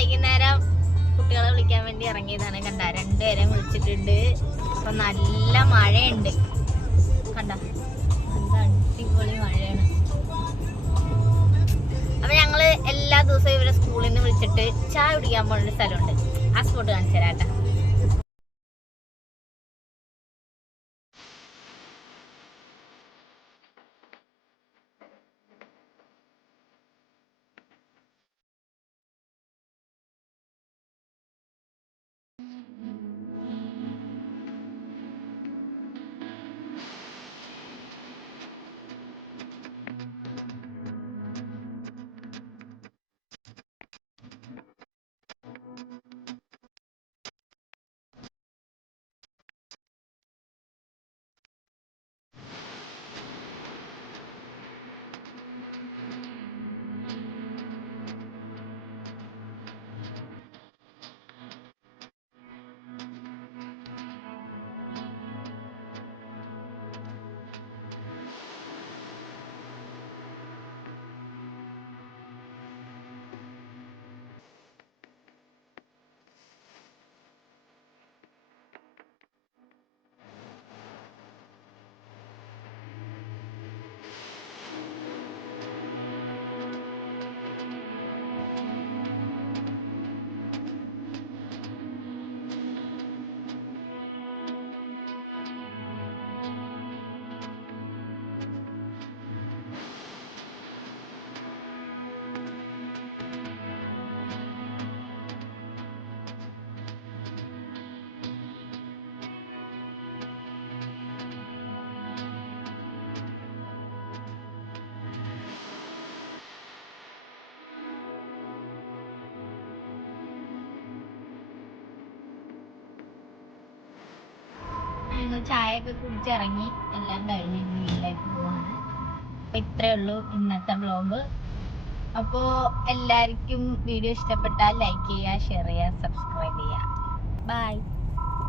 വൈകുന്നേരം കുട്ടികളെ വിളിക്കാൻ വേണ്ടി ഇറങ്ങിയതാണ്. കണ്ട, രണ്ടുപേരെയും വിളിച്ചിട്ടുണ്ട്. അപ്പൊ നല്ല മഴയുണ്ട്. കണ്ട, നല്ല അടിപൊളി മഴയാണ്. അപ്പൊ ഞങ്ങള് എല്ലാ ദിവസവും ഇവരെ സ്കൂളിൽ നിന്ന് വിളിച്ചിട്ട് ചായ കുടിക്കാൻ പോകുന്ന സ്ഥലമുണ്ട്. ആ സ്പോട്ട് കാണിച്ചു തരാട്ടാ. ചായയൊക്കെ കുടിച്ചിറങ്ങി, എല്ലാം കഴിഞ്ഞ് വീട്ടിലേക്ക് പോവാണ്. അപ്പൊ ഇത്രേ ഉള്ളൂ ഇന്നത്തെ വ്ലോഗ്. അപ്പോ എല്ലാവർക്കും വീഡിയോ ഇഷ്ടപ്പെട്ടാൽ ലൈക്ക് ചെയ്യുക, ഷെയർ ചെയ്യുക, സബ്സ്ക്രൈബ് ചെയ്യുക. ബൈ.